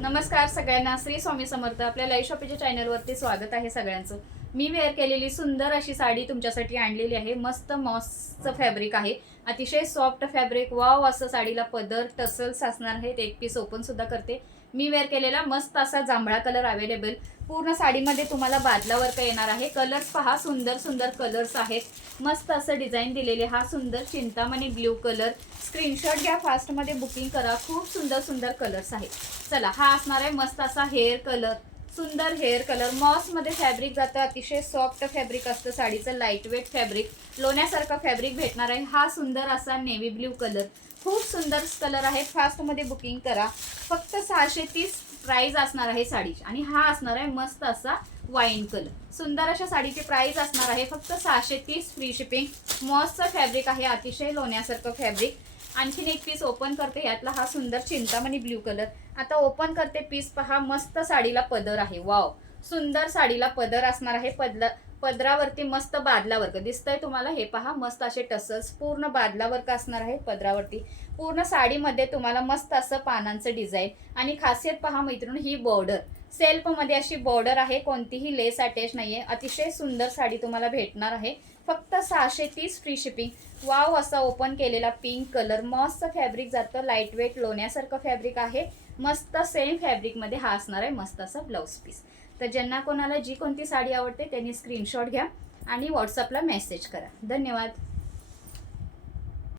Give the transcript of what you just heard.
नमस्कार सगळ्यांना, श्री स्वामी समर्थ. आपल्या लाईव्ह शॉपीच्या चॅनलवरती स्वागत आहे सगळ्यांचं. मी वेअर केलेली सुंदर अशी साडी तुमच्यासाठी आणलेली आहे. मस्त मॉसचं फॅब्रिक आहे, अतिशय सॉफ्ट फॅब्रिक. वाव असं साडीला पदर टसल्स असणार आहेत. एक पीस ओपन सुद्धा करते. मी वेअर केलेला मस्त असा जांभळा कलर अवेलेबल. पूर्ण साडीमध्ये तुम्हाला बादला वर्क येणार आहे. कलर्स पहा, सुंदर सुंदर कलर्स आहेत. मस्त असं डिझाईन दिलेले. हा सुंदर चिंतामणी ब्ल्यू कलर. स्क्रीनशॉट घ्या, फास्टमध्ये बुकिंग करा. खूप सुंदर सुंदर कलर्स आहेत. चला, हा असणार आहे मस्त असा हेअर कलर. सुंदर हेअर कलर. मॉसमध्ये फॅब्रिक जातं. अतिशय सॉफ्ट फॅब्रिक असतं साडीचं. लाईट वेट फॅब्रिक, लोण्यासारखं फॅब्रिक भेटणार आहे. हा सुंदर असा नेव्ही ब्ल्यू कलर. खूप सुंदर कलर आहे. फास्टमध्ये बुकिंग करा. फक्त 630 प्राइस असणार आहे साडीची. आणि हा असणार आहे मस्त असा वाईन कलर. सुंदर अशा साडीची प्राइस असणार आहे फक्त 630, फ्री शिपिंग. मॉसचं फॅब्रिक आहे, अतिशय लोण्यासारखं फॅब्रिक. आणखीन एक पीस ओपन करते. यातला हा सुंदर चिंतामणी ब्ल्यू कलर. आता ओपन करते पीस. पहा, मस्त साडीला पदर आहे. वाव, सुंदर साडीला पदर असणार आहे. पदरावरती मस्त बादला वर्क दिसतंय तुम्हाला. हे पहा, मस्त असे टसल्स, पूर्ण बादला वर्क असणार आहे पदरावरती. पूर्ण साडीमध्ये तुम्हाला मस्त असं पानांचं डिझाईन. आणि खासियत पहा मैत्रिणी, ही बॉर्डर सेल्फमध्ये अशी बॉर्डर आहे. कोणतीही लेस अटॅच नाहीये. अतिशय सुंदर साडी तुम्हाला भेटणार आहे. फक्त 630, फ्री शिपिंग. वाव असा ओपन केलेला पिंक कलर. मस्त फॅब्रिक जातं. लाईट वेट लोण्यासारखं फॅब्रिक आहे. मस्त सेम फॅब्रिकमध्ये हा असणार आहे मस्त असा ब्लाऊज पीस. तर ज्यांना कोणाला जी कोणती साडी आवडते त्यांनी स्क्रीनशॉट घ्या आणि व्हॉट्सअपला मेसेज करा. धन्यवाद.